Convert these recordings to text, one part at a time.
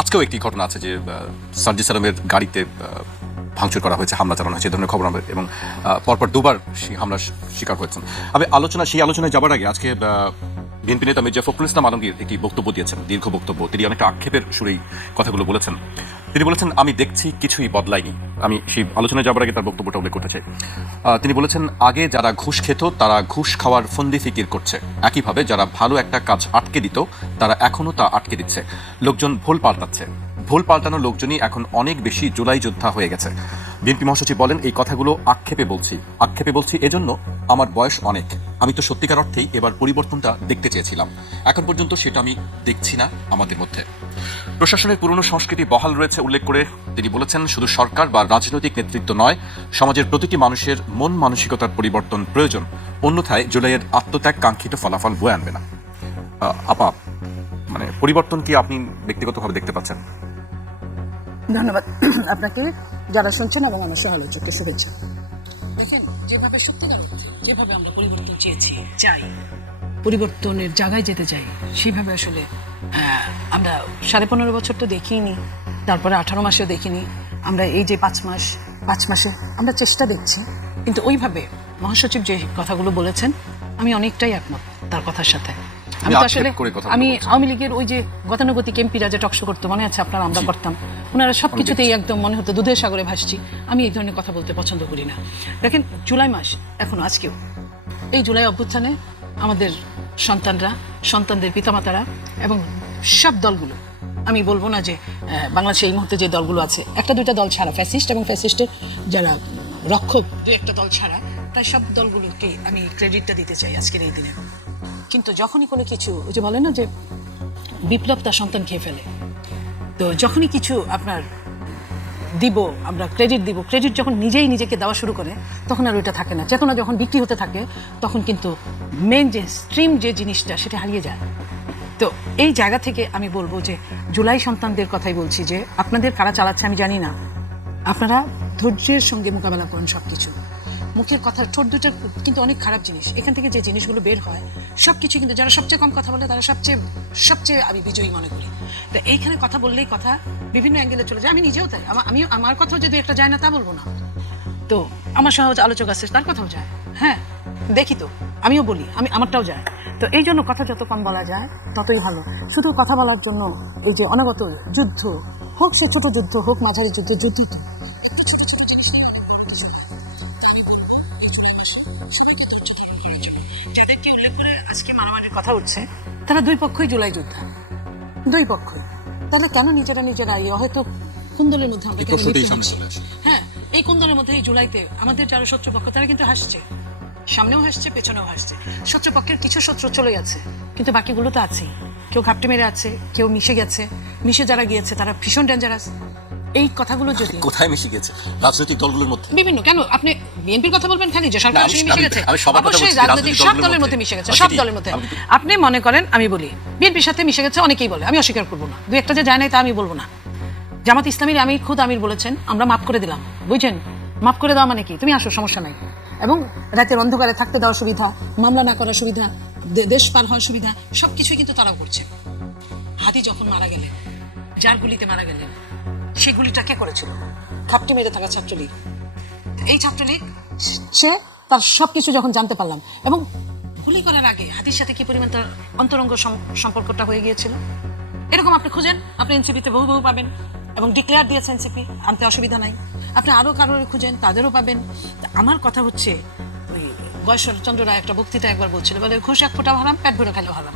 আজকেও একটি ঘটনা আছে যে সার্জি সালামের গাড়িতে ভাঙচুর করা হয়েছে, হামলা চালানো হয়েছে, এই ধরনের খবর আমরা এবং পরপর দুবার সেই হামলার শিকার হয়েছেন। আমি সেই আলোচনায় যাবার আগে আজকে বিএনপি নেতা মির্জা ফখরুল ইসলাম আলমগীর একটি বক্তব্য দিয়েছেন, দীর্ঘ বক্তব্য। তিনি অনেকটা আক্ষেপের সুরেই কথাগুলো বলেছেন। তিনি বলেছেন, আমি দেখছি কিছুই বদলায়নি। আমি সেই আলোচনায় যাবার আগে তার বক্তব্যটা উল্লেখ করতে চাই। তিনি বলেছেন, আগে যারা ঘুষ খেত তারা ঘুষ খাওয়ার ফন্দি ফিকির করছে, একইভাবে যারা ভালো একটা কাজ আটকে দিত তারা এখনও তা আটকে দিচ্ছে। লোকজন ভুল পাল্টাচ্ছে, ভুল পাল্টানো লোকজনই এখন অনেক বেশি জুলাই যোদ্ধা হয়ে গেছে। বিএনপি মহাসচিব বলেন, এই কথাগুলো আক্ষেপে বলছি এজন্য আমার বয়স অনেক। আমি তো সত্যিকার অর্থেই এবার পরিবর্তনটা দেখতে চেয়েছিলাম, এখন পর্যন্ত সেটা আমি দেখছি না আমাদের মধ্যে। প্রশাসনের পুরনো সংস্কৃতি বহাল রয়েছে উল্লেখ করে তিনি বলেছেন, শুধু সরকার বা রাজনৈতিক নেতৃত্ব নয়, সমাজের প্রতিটি মানুষের মন মানসিকতার পরিবর্তন প্রয়োজন, অন্যথায় জুলাইয়ের আত্মত্যাগ কাঙ্ক্ষিত ফলাফল বয়ে আনবে না। আপা, মানে পরিবর্তন কি আপনি ব্যক্তিগতভাবে দেখতে পাচ্ছেন? ধন্যবাদ আপনাকে, যারা শুনছেন এবং আমার সহালোচককে শুভেচ্ছা। দেখেন, যেভাবে সত্যিকার অর্থে যেভাবে আমরা পরিবর্তন চাই, পরিবর্তনের জায়গায় যেতে চাই, সেইভাবে আসলে আমরা 15.5 বছর তো দেখিনি, তারপরে 18 মাসেও দেখিনি। আমরা এই যে 5 মাসে আমরা চেষ্টা দেখছি, কিন্তু ওইভাবে মহাসচিব যে কথাগুলো বলেছেন আমি অনেকটাই একমত তার কথার সাথে। আমি তো আসলে আওয়ামী লীগের ওই যে গতানুগতিক এমপিরা যে টকশো করতো, মনে আছে আপনারা? আমরা করতাম, ওনারা সবকিছুতেই একদম মনে হতো দুধের সাগরে ভাসছি। আমি এই ধরনের কথা বলতে পছন্দ করি না। দেখেন, জুলাই মাস এখনো, আজকেও এই জুলাই অভ্যুত্থানে আমাদের সন্তানদের পিতামাতারা এবং সব দলগুলো, আমি বলবো না যে বাংলাদেশে এই মুহূর্তে যে দলগুলো আছে, একটা দুইটা দল ছাড়া, ফ্যাসিস্ট এবং ফ্যাসিস্টের যারা রক্ষক, দু একটা দল ছাড়া, তাই সব দলগুলোকে আমি ক্রেডিটটা দিতে চাই আজকের এই দিনে। কিন্তু যখনই কোনো কিছু, ওই যে বলে না যে বিপ্লব তার সন্তান খেয়ে ফেলে, তো যখনই কিছু আপনার আমরা ক্রেডিট যখন নিজেকে দেওয়া শুরু করে, তখন আর ওইটা থাকে না। চেতনা যখন বিক্রি হতে থাকে, তখন কিন্তু মেন যে স্ট্রিম যে জিনিসটা, সেটা হারিয়ে যায়। তো এই জায়গা থেকে আমি বলবো যে জুলাই সন্তানদের কথাই বলছি, যে আপনাদের কারা চালাচ্ছে আমি জানি না, আপনারা ধৈর্যের সঙ্গে মোকাবেলা করেন সব কিছু। মুখের কথা, ঠোঁট দুটার কিন্তু অনেক খারাপ জিনিস, এখান থেকে যে জিনিসগুলো বের হয় সব কিছু কিন্তু, যারা সবচেয়ে কম কথা বলে তারা সবচেয়ে আমি বিজয়ী মনে করি। তো এইখানে কথা বললেই কথা বিভিন্ন অ্যাঙ্গেলে চলে যায়। আমি নিজেও তাই, আমার কথাও যদি একটা যায় না তা বলবো না, তো আমার সহজ আলোচক আছে তার কথাও যায়। হ্যাঁ, দেখি তো, আমিও বলি, আমারটাও যায়। তো এই জন্য কথা যত কম বলা যায় ততই ভালো। শুধু কথা বলার জন্য এই যে অনাগত যুদ্ধ, হোক সে ছোট যুদ্ধ হোক মাঝারি যুদ্ধ তো যাদেরকে উল্লেখ করে আজকে মারামারির কথা উঠছে, তারা দুই পক্ষই জুলাই যোদ্ধা, দুই পক্ষই। তাহলে কেন নিজেরা হয়তো কুন্দলের মধ্যে আমরা হ্যাঁ, এই কুন্দলের মধ্যে এই জুলাইতে আমাদের যারা শত্রুপক্ষ তারা কিন্তু হাসছে, সামনেও হাসছে পেছনেও হাসছে। শত্রুপক্ষের কিছু শত্রু চলে গেছে, কিন্তু বাকিগুলো তো আছেই। কেউ ঘাপটি মেরে আছে, কেউ মিশে যারা গিয়েছে তারা ভীষণ ডেঞ্জারাস। এই কথাগুলো যদি কোথায় মিশে গেছে রাজনৈতিক দলগুলোর মধ্যে, বিভিন্ন, কেন আপনি বিএনপির কথা বলবেন খালি যে সরকার মিশে গেছে? অবশ্যই রাজনৈতিক সব দলের মধ্যে মিশে গেছে, সব দলের মধ্যে। আপনি মনে করেন, আমি বলি বিএনপির সাথে মিশে গেছে, অনেকেই বলে, আমি অস্বীকার করবো না। দু একটা যে যায় নাই তা আমি বলবো না। জামাত ইসলামীর আমির বলেছেন, আমরা মাফ করে দিলাম। বুঝছেন, মাফ করে দেওয়া মানে কি? তুমি আসো, সমস্যা নাই। এবং রাতের অন্ধকারে থাকতে দেওয়ার সুবিধা, মামলা না করার সুবিধা, দেশ পার হওয়ার সুবিধা, সবকিছুই কিন্তু তারাও করছে। হাতি যখন মারা গেলেন, যার গুলিতে মারা গেলেন, সেই গুলিটা কে করেছিল? ঘাপটি মেরে থাকা ছাত্রলীগ। এই ছাত্রলীগ সে তার সবকিছু যখন জানতে পারলাম, এবং গুলি করার আগে হাতির সাথে কি পরিমাণ তার অন্তরঙ্গ সম্পর্কটা হয়ে গিয়েছিল, এরকম আপনি খুঁজেন, আপনি এনসিপিতে বহু পাবেন, এবং ডিক্লেয়ার দিয়েছে এনসিপি, আনতে অসুবিধা নাই। আপনি আরো কারোর খুঁজেন, তাদেরও পাবেন। আমার কথা হচ্ছে, ওই বয়সচন্দ্র রায় একটা বক্তৃতা একবার বলছিল, বলে ঘুষ এক ফোঁটা হারাম, পেট ভরে খাইলেও হারাম।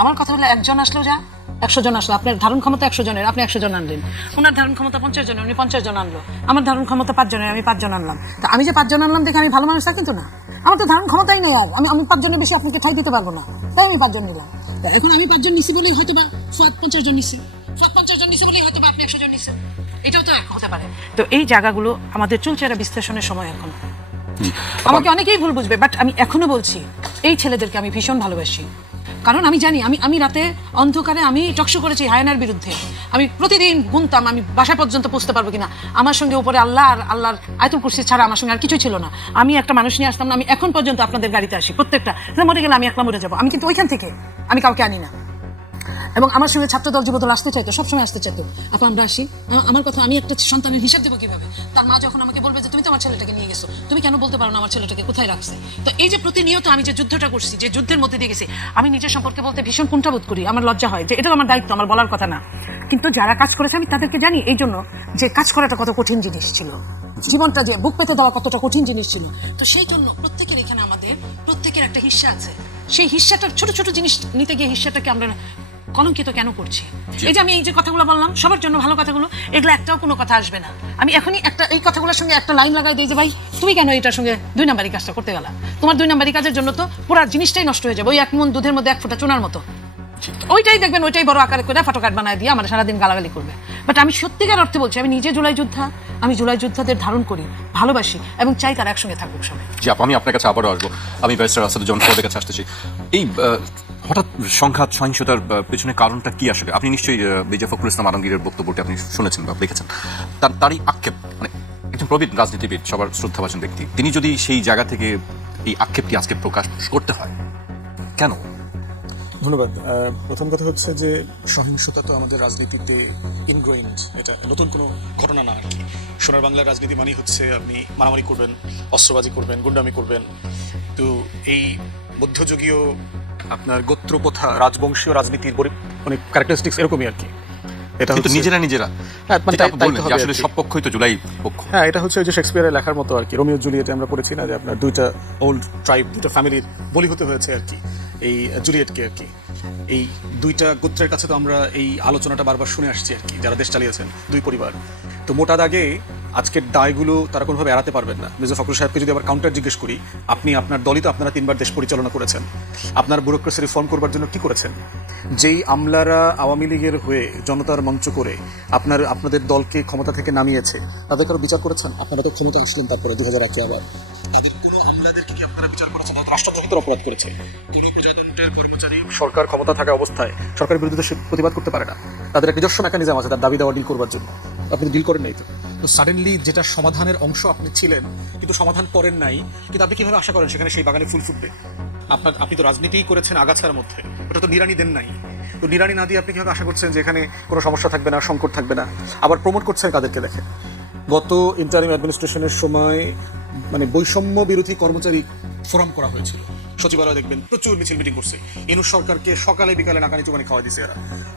আমার কথা হলো, একজন আসলেও যা, 100 জন আসলো, আপনার ধারণ ক্ষমতা 100 জনের, আপনি 100 জন আনলেন। ওনার ধারণ ক্ষমতা 50 জনের, উনি 50 জন আনলো। আমার ধারণ ক্ষমতা 5 জনের, আমি 5 জন আনলাম। তা আমি যে 5 জন আনলাম দেখে আমি ভালো মানুষ তা কিন্তু না, আমার তো ধারণ ক্ষমতাই নেই। আর আমি 5 জনের বেশি আপনাকে ঠাই দিতে পারবো না, তাই আমি 5 জন নিলাম। এখন আমি 5 জন নিছি বলেই হয়তো বা ফুয়াদ 50 জন নিছে, ফুয়াদ 50 জন নিছে বলেই হয়তো বা আপনি 100 জন নিছেন, এটাও তো হতে পারে। তো এই জায়গাগুলো আমাদের চলছে একটা বিশ্লেষণের সময় এখন। আমাকে অনেকেই ভুল বুঝবে, বাট আমি এখনো বলছি, এই ছেলেদেরকে আমি ভীষণ ভালোবাসি। কারণ আমি জানি, আমি রাতে অন্ধকারে আমি টকশো করেছি হায়নার বিরুদ্ধে। আমি প্রতিদিন গুনতাম আমি বাসা পর্যন্ত পৌঁছতে পারবো কিনা। আমার সঙ্গে উপরে আল্লাহ আর আল্লাহর আয়াতুল কুরসি ছাড়া আমার সঙ্গে আর কিছুই ছিল না। আমি একটা মানুষ নিয়ে আসতাম না। আমি এখন পর্যন্ত আপনাদের গাড়িতে আসি, প্রত্যেকটা মরে গেলে আমি একলা মরে যাবো, আমি কিন্তু ওইখান থেকে আমি কাউকে আনি না। এবং আমার সঙ্গে ছাত্রদল যুবদল আসতে চাইতো, সবসময় আসতে চাইতো। আপা আমরা আসি, আমার কথা, আমি একটা সন্তানের হিসাব দেবো কিভাবে? তার মা যখন আমাকে বলবে যে তুমি তো আমার ছেলেটাকে নিয়ে গেছো, তুমি কেন বলতে পারো না আমার ছেলেটাকে কোথায় রাখছে? তো এই যে প্রতিনিয়ত আমি যে যুদ্ধটা করছি, যে যুদ্ধের মধ্যে দিয়ে গেছি, আমি নিজের সম্পর্কে বলতে ভীষণ কুণ্ঠাবোধ করি, আমার লজ্জা হয় যে এটাও আমার দায়িত্ব, আমার বলার কথা না। কিন্তু যারা কাজ করেছে আমি তাদেরকে জানি, এই জন্য যে কাজ করাটা কত কঠিন জিনিস ছিল, জীবনটা যে বুক পেতে দেওয়া কতটা কঠিন জিনিস ছিল। তো সেই জন্য প্রত্যেকের এখানে আমাদের প্রত্যেকের একটা হিস্সা আছে। সেই হিস্সাটার ছোট ছোট জিনিস নিতে গিয়ে হিস্সাটাকে আমরা কলঙ্কিত কেন করছি? এই যে আমি এই যে কথাগুলো বললাম সবার জন্য ভালো কথাগুলো, এগুলো একটাও কোনো কথা আসবে না। আমি এখনই একটা এই কথাগুলোর সঙ্গে একটা লাইন লাগাই দিই যে ভাই তুমি কেন এটার সঙ্গে 2 নাম্বারি কাজটা করতে গেলা? তোমার 2 নাম্বারি কাজের জন্য তো পুরো জিনিসটাই নষ্ট হয়ে যাবে, ওই 1 মণ দুধের মধ্যে 1 ফোঁটা চুনার মতো। ওইটাই দেখবেন, ওইটাই বড় আকারে করে ফটোকার্ড বানায় দিয়ে আমার সারাদিন গালাগালি করবে। বাট আমি সত্যিকার অর্থে বলছি, আমি নিজে জুলাই যোদ্ধা, আমি জুলাই যোদ্ধাদের ধারণ করি, ভালোবাসি এবং চাই তারা একসঙ্গে থাকুক সবাই। জি আপু, আমি আপনার কাছে আবারও আসবো। আমি ব্যারিস্টার আসাদুজ্জামান ফরদের কাছে আসতেছি। এই হঠাৎ সংঘাত সহিংসতার পেছনে কারণটা কি আসলে? আপনি নিশ্চয়ই বিজয় ফখরুল ইসলাম আলমগীরের বক্তব্যটি আপনি শুনেছেন বা দেখেছেন। তারই আক্ষেপ, মানে একজন প্রবীণ রাজনীতিবিদ, সবার শ্রদ্ধাভাজন ব্যক্তি, তিনি যদি সেই জায়গা থেকে এই আক্ষেপটি আজকে প্রকাশ করতে হয়, কেন? ধন্যবাদ। প্রথম কথা হচ্ছে যে সহিংসতা তো আমাদের রাজনীতিতে ইনগ্রেইনড, এটা নতুন কোনো ঘটনা না আর কি। সোনার বাংলার রাজনীতি মানে হচ্ছে আপনি মারামারি করবেন, অস্ত্রবাজি করবেন, গুন্ডামি করবেন। তো এই মধ্যযুগীয় আপনার গোত্রপ্রথা, রাজবংশীয় রাজনীতির মানে ক্যারেক্টারিস্টিক্স এরকমই আর কি। এটা কিন্তু হচ্ছে নিজেরা হ্যাঁ, মানে যেটা তাই আপনি তো বললেন যে হবে আসলে আর কি। সব পক্ষই তো জুলাই পক্ষ। হ্যাঁ, এটা হচ্ছে ওই যে শেক্সপিয়ারের লেখার মতো আর কি। রোমিও জুলিয়েটে আমরা পড়েছি না যে আপনার 2টা ওল্ড ট্রাইব, 2টা ফ্যামিলির বলি হতে হয়েছে আর কি এই জুলিয়েটকে আর কি। এই 2টা গোত্রের কাছে তো আমরা এই আলোচনাটা বারবার শুনে আসছি আর কি, যারা দেশ চালিয়েছেন 2 পরিবার। তো মোটা দাগে আজকের দায়গুলো তারা কোনোভাবে এড়াতে পারবেন না। মির্জা ফখরুল সাহেবকে যদি আবার কাউন্টার জিজ্ঞেস করি, আপনি আপনার দলই তো আপনারা 3বার দেশ পরিচালনা করেছেন, আপনার ব্যুরোক্রেসি রিফর্ম করবার জন্য কি করেছেন? যেই আমলারা আওয়ামী লীগের হয়ে জনতার মঞ্চ করে আপনাদের দলকে ক্ষমতা থেকে নামিয়েছে, তাদের কারো বিচার করেছেন? আপনারা তো ক্ষমতা আসলেন তারপরে 2008 আবার। তাদের কোনো আমলাদেরকে কি আপনারা বিচার করেছেন? রাষ্ট্রদ্রোহিতার অপরাধ করেছে। কোনো প্রজাতন্ত্রের কর্মচারী সরকার ক্ষমতা থাকা অবস্থায় সরকারের বিরুদ্ধে সে প্রতিবাদ করতে পারে না। তাদের একটা নিজস্ব মেকানিজম আছে তার দাবি দেওয়া ডিল করবার জন্য। আপনি ডিল করেন নাই তো। তো সাডেনলি যেটা সমাধানের অংশ আপনি ছিলেন কিন্তু সমাধান করেন নাই, কিন্তু আপনি কিভাবে আশা করেন সেখানে সেই বাগানে ফুল ফুটবে? আপনি তো রাজনীতিই করেছেন আগাছার মধ্যে, ওটা তো নিড়ানি দেন নাই। তো নিড়ানি না দিয়ে আপনি কিভাবে আশা করছেন যে এখানে কোনো সমস্যা থাকবে না, সংকট থাকবে না? আবার প্রমোট করছেন কাদেরকে দেখেন? গত ইন্টারিম অ্যাডমিনিস্ট্রেশনের সময় মানে বৈষম্য বিরোধী কর্মচারী ফোরাম করা হয়েছিল, সচিবালয় দেখবেন প্রচুর মিছিল মিটিং করছে। ইনুস সরকারকে সকালে বিকালে নাকানি চুবানি খাওয়া দিছে এরা।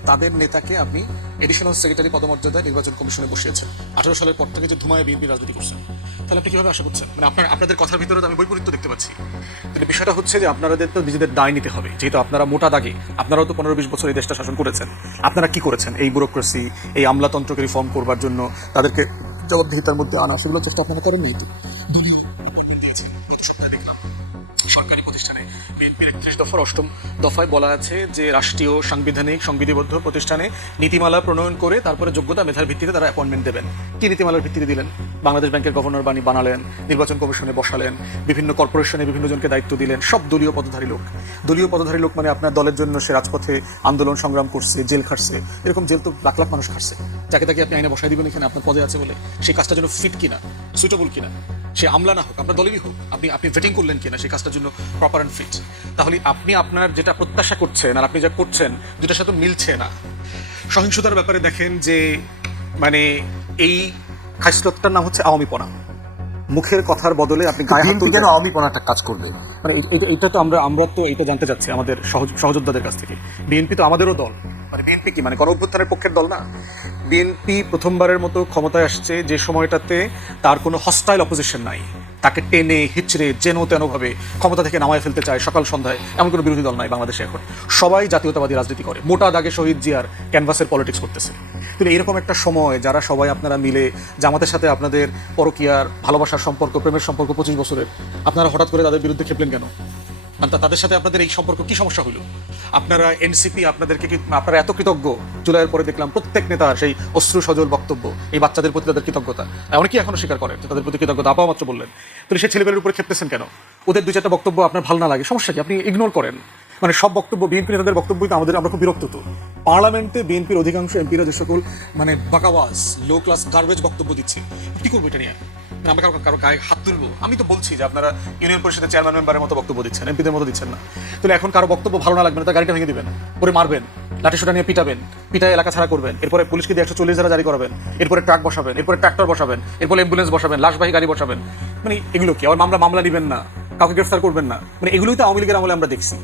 তাদের নেতাকে আপনি এডিশনাল সেক্রেটারি পদমর্যাদায় নির্বাচন কমিশনে বসিয়েছেন। 18 সালের পর থেকে যে ধুমায় বিএনপি রাজনীতি করছেন, তাহলে আপনি কিভাবে আশা করছেন? মানে আপনাদের কথার ভিতরে তো আমি বৈপরীত্য দেখতে পাচ্ছি। কিন্তু বিষয়টা হচ্ছে যে আপনাদের তো নিজেদের দায় নিতে হবে, যেহেতু আপনারা মোটা দাগে, আপনারাও তো 15-20 বছর এই দেশটা শাসন করেছেন। আপনারা কি করেছেন এই ব্যুরোক্রেসি, এই আমলাতন্ত্রকে রিফর্ম করবার জন্য, তাদেরকে জবাবদিহিতার মধ্যে আনা, সেগুলো চেষ্টা আপনারা করেননি তো। সরকারি প্রতিষ্ঠানে বিএনপির 31 দফার 8ম দফায় বলা আছে যে রাষ্ট্রীয় সাংবিধানিক সংবিধিবদ্ধ প্রতিষ্ঠানে নীতিমালা প্রণয়ন করে তারপরে যোগ্যতা মেধার ভিত্তিতে তারা অ্যাপয়েন্টমেন্ট দেবেন। কি নীতিমালার ভিত্তিতে দিলেন? বাংলাদেশ ব্যাংকের গভর্নর বানালেন, নির্বাচন কমিশনে বসালেন, বিভিন্ন কর্পোরেশনে বিভিন্ন জনকে দায়িত্ব দিলেন, সব দলীয় পদধারী লোক। দলীয় পদধারী লোক মানে আপনার দলের জন্য সে রাজপথে আন্দোলন সংগ্রাম করছে, জেল খাটছে, এরকম জেল তো লাখ লাখ মানুষ খাটছে। যাকে তাকে আপনি আইনে বসাই দিবেন এখানে আপনার পদে আছে বলে, সেই কাজটার জন্য ফিট কিনা, সুইটেবল কিনা, সে আমলা না হোক, আপনার দলেরই হোক, আপনি ভেটিং করলেন কিনা সেই কাজটার জন্য প্রপার অ্যান্ড ফিট? তাহলে আপনি আপনার যেটা প্রত্যাশা করছেন আর আপনি যা করছেন দুটার সাথে মিলছে না। সহিংসতার ব্যাপারে দেখেন যে মানে এই খাসলতটার নাম হচ্ছে আওয়ামীপনা। মুখের কথার বদলে আপনি গায়ে হাত তুলবেন, আওয়ামীপনাটা কাজ করবে। মানে এটা তো আমরা তো এটা জানতে চাচ্ছি আমাদের সহযোদ্ধাদের কাছ থেকে। বিএনপি তো আমাদেরও দল, মানে বিএনপি কি মানে গণ অভ্যুত্থানের পক্ষের দল না? বিএনপি প্রথমবারের মতো ক্ষমতায় আসছে যে সময়টাতে তার কোনো হস্টাইল অপোজিশন নাই, তাকে টেনে হিচড়ে যেন তেনভাবে ক্ষমতা থেকে নামায় ফেলতে চায় সকাল সন্ধ্যায়, এমন কোনো বিরোধী দল নাই বাংলাদেশে এখন। সবাই জাতীয়তাবাদী রাজনীতি করে, মোটা দাগে শহীদ জিয়ার ক্যানভাসের পলিটিক্স করতেছে। কিন্তু এরকম একটা সময় যারা সবাই আপনারা মিলে জামাতের সাথে আপনাদের পরকীয়ার ভালোবাসার সম্পর্ক, প্রেমের সম্পর্ক 25 বছরের, আপনারা হঠাৎ করে তাদের বিরুদ্ধে খেপলেন কেন? তাদের সাথে আপনাদের এই সম্পর্ক কি সমস্যা হলো? আপনারা এনসিপি আপনাদেরকে কি আপনারা এত কৃতজ্ঞ? জুলাইয়ের পরে দেখলাম প্রত্যেক নেতার সেই অশ্রু সজল বক্তব্য, এই বাচ্চাদের প্রতি তাদের কৃতজ্ঞতা, অনেকেই এখনো স্বীকার করেন যে তাদের প্রতি কৃতজ্ঞতা। আপা মাত্র বললেন, তাহলে সেই ছেলেবেলের উপরে খেপতেছেন কেন? ওদের 2-4টা বক্তব্য আপনার ভালো না লাগে, সমস্যা কি? আপনি ইগনোর করেন। মানে সব বক্তব্য বিএনপি নেতাদের বক্তব্যই তো আমরা খুব বিরক্ত। তো পার্লামেন্টে বিএনপির অধিকাংশ এমপিরা যে সকল মানে বাকাওয়াজ লো ক্লাস গার্বেজ বক্তব্য দিচ্ছে, কি করবো এটা নিয়ে? আমরা কারো গায়ে হাত তুলবো? আমি তো বলছি যে আপনারা ইউনিয়ন পরিষদের চেয়ারম্যান মেম্বারের মতো বক্তব্য দিচ্ছেন, এমপিদের মতো দিচ্ছেন না। তাহলে এখন কারো বক্তব্য ভালো না লাগবে না, তার গাড়িটা ভেঙে দিবেন, পরে মারবেন, লাঠিসোঁটা নিয়ে পিটাবেন, পিটায় এলাকা ছাড়া করবেন, এরপরে পুলিশকে দিয়ে 140 ধারা জারি করাবেন, এরপরে ট্রাক বসাবেন, এরপরে ট্রাক্টর বসাবেন, এরপরে অ্যাম্বুলেন্স বসাবেন, লাশবাহী গাড়ি বসাবেন। মানে এগুলো কি? আবার মামলা নেবেন না, কাউকে গ্রেফতার করবেন না। মানে এগুলোই তো আওয়ামী লীগের আমলে আমরা দেখছি।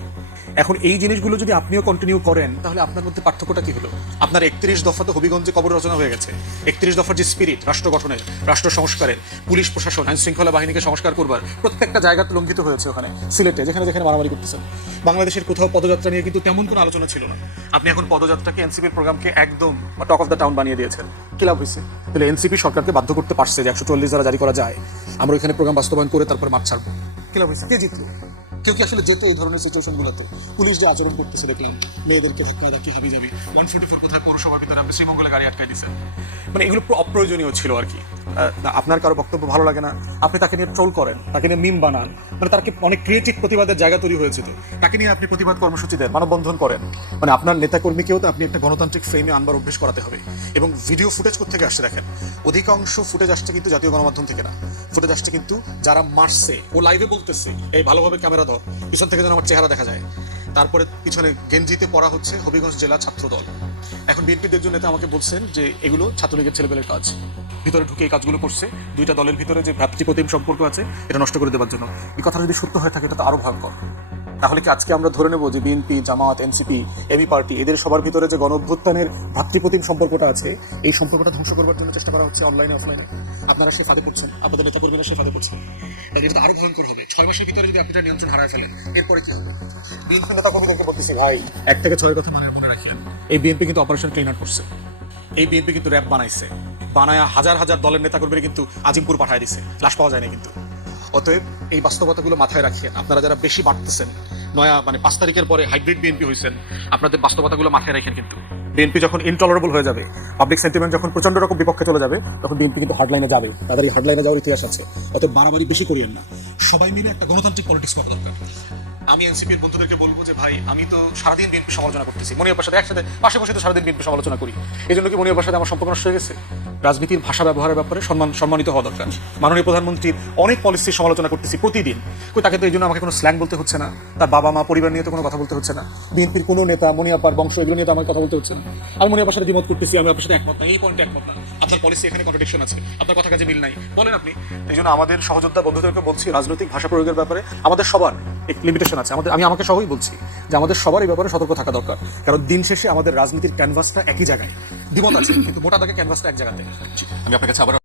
এখন এই জিনিসগুলো যদি আপনিও কন্টিনিউ করেন, তাহলে আপনার মধ্যে পার্থক্যটা কি হলো? আপনার 31 দফা তো হবিগঞ্জে কবর রচনা হয়ে গেছে। 31 দফার যে স্পিরিট, রাষ্ট্র গঠনের, রাষ্ট্র সংস্কারের, পুলিশ প্রশাসন, আইন শৃঙ্খলা বাহিনীকে সংস্কার করবার প্রত্যেকটা জায়গা লঙ্ঘিত হয়েছে ওখানে। সিলেটে যেখানে যেখানে মারামারি করতেছেন, বাংলাদেশের কোথাও পদযাত্রা নিয়ে কিন্তু তেমন কোনো আলোচনা ছিল না। আপনি এখন পদযাত্রাকে, এনসিপির প্রোগ্রামকে একদম টক অফ দ্য টাউন বানিয়ে দিয়েছেন। কি লাভ হয়েছে? তাহলে এনসিপি সরকারকে বাধ্য করতে পারছে যে 140 ধারা জারি করা যায়, আমরা ওইখানে প্রোগ্রাম বাস্তবায়ন করে তারপর মাঠ ছাড়বো। কি লাভ হয়েছে? কে জিতলো? কেউ কি আসলে যেত এই ধরনের সিচুয়েশনগুলোতে? পুলিশ যে আচরণ করতেছে দেখলাম, মেয়েদেরকে ধাক্কি হাবি যাবি, 144 কোথায় পৌরসভার ভিতরে আপনি শ্রীমঙ্গলে গাড়ি আটকাই দিচ্ছেন। মানে এগুলো পুরো অপ্রয়োজনীয় ছিল আর কি। আপনার কারো বক্তব্য ভালো লাগে না, আপনি তাকে নিয়ে ট্রোল করেন, তাকে নিয়ে মিম বানান। মানে তার কি অনেক ক্রিয়েটিভ প্রতিবাদের জায়গা তৈরি হয়েছে, তো তাকে নিয়ে আপনি প্রতিবাদ কর্মসূচি দেন, মানববন্ধন করেন। মানে আপনার নেতাকর্মীকেও তো আপনি একটা গণতান্ত্রিক ফ্রেমে আনবার অভ্যেস করাতে হবে। এবং ভিডিও ফুটেজ কোথেকে আসছে দেখেন, অধিকাংশ ফুটেজ আসছে কিন্তু জাতীয় গণমাধ্যম থেকে না। ফুটেজ আসছে কিন্তু যারা মারছে, ও লাইভে বলতেছে এই ভালোভাবে ক্যামেরা ধর, পিছন থেকে যেন আমার চেহারা দেখা যায়। তারপরে পিছনে গেঞ্জিতে পড়া হচ্ছে হবিগঞ্জ জেলা ছাত্র দল। এখন বিএনপির একজন নেতা আমাকে বলছেন যে এগুলো ছাত্রলীগের ছেলেপেলের কাজ, ভিতরে ঢুকে এই কাজগুলো করছে, দুইটা দলের ভিতরে যে ভ্রাতৃপ্রতিম সম্পর্ক আছে এটা নষ্ট করে দেওয়ার জন্য। এই কথা যদি সত্য হয়ে থাকে এটা তো আরো ভয়ঙ্কর। তাহলে কি আজকে আমরা ধরে নেব যে বিএনপি, জামাত, এনসিপি, এমি পার্টি এদের সবার ভিতরে যে গণ অভ্যুত্থানের ভ্রাতৃপ্রতিম সম্পর্কটা আছে, এই সম্পর্কটা ধ্বংস করবার জন্য চেষ্টা করা হচ্ছে অনলাইনে অফলাইনে? আপনারা সে ফাঁদে পড়ছেন, আপনাদের নেতাকর্মীরা সে ফাঁদে পড়ছেন। তাহলে এটা আরো ভয়ঙ্কর হবে। 6 মাসের ভিতরে যদি আপনি নিয়ন্ত্রণ হারায় ফেলেন, এরপরে কি হবে? বিএনপি নেতাকর্মীদেরকে বলতেছি, ভাই 1 থেকে 6 কথা মনে রাখেন। এই বিএনপি কিন্তু অপারেশন ক্লিন আউট করছে, এই বিএনপি কিন্তু র্যাব বানাইছে, বানায়া হাজার হাজার দলের নেতাকর্মীরা কিন্তু আজিমপুর পাঠায় দিছে, লাশ পাওয়া যায় না কিন্তু। অতএব এই বাস্তবতাগুলো মাথায় রাখিয়েন। আপনারা যারা বেশি বাড়তেছেন, নয়া মানে 5 তারিখের পরে হাইব্রিড বিএনপি হয়েছেন, আপনাদের বাস্তবতাগুলো মাথায় রাখেন। কিন্তু বিএনপি যখন ইনটলারেবল হয়ে যাবে, পাবলিক সেন্টিমেন্ট যখন প্রচন্ড রকম বিপক্ষে চলে যাবে, তখন বিএনপি কিন্তু হার্ডলাইনে যাবে। তাদের এই হার্ডলাইনে যাওয়ার ইতিহাস আছে। অতএব বাড়াবাড়ি বেশি করিয়েন না, সবাই মিলে একটা গণতান্ত্রিক পলিটিক্স করা দরকার। আমি এনসিপির বন্ধুদেরকে বলবো যে ভাই, আমি তো সারাদিন বিএনপি সমালোচনা করতেছি, মনিয়ার সাথে একসাথে পাশে বসে তো সারাদিন বিএনপি সমালোচনা করি। এই জন্য কি মনিয়ার সাথে আমার সম্পর্ক নষ্ট হয়ে গেছে? রাজনীতির ভাষা ব্যবহারের ব্যাপারে সম্মানিত হওয়া দরকার। মাননীয় প্রধানমন্ত্রীর অনেক পলিসির সমালোচনা করতেছি প্রতিদিন, তাকে তো এই জন্য আমাকে কোনো স্ল্যাং বলতে হচ্ছে না, তার বাবা মা পরিবার নিয়ে তো কোনো কথা বলতে হচ্ছে না, বিএনপির কোনো নেতা, মনিয়াপার বংশ এগুলো নিয়ে তো আমাকে কথা বলতে হচ্ছে না। আমি মনিয়াপার সাথে দ্বিমত করতেছি, আমি আপনার সাথে একমত না, এই পয়েন্টে একমত না, আপনার পলিসি এখানে কন্ট্রাডিকশন আছে, আপনার কথা কাজে মিল নাই, বলেন আপনি। এই জন্য আমাদের সহযোদ্ধা বন্ধুদেরকে বলছি, রাজনৈতিক ভাষা প্রয়োগের ব্যাপারে আমাদের সবার এক লিমিটেশন আছে। আমি আমাকে সহই বলছি যে আমাদের সবার এই ব্যাপারে সতর্ক থাকা দরকার। কারণ দিন শেষে আমাদের রাজনীতির ক্যানভাসটা একই জায়গায়, দ্বিমত আছে কিন্তু মোটা দাগে ক্যানভাসটা এক জায়গাতে। আমি আপনার কাছে আবার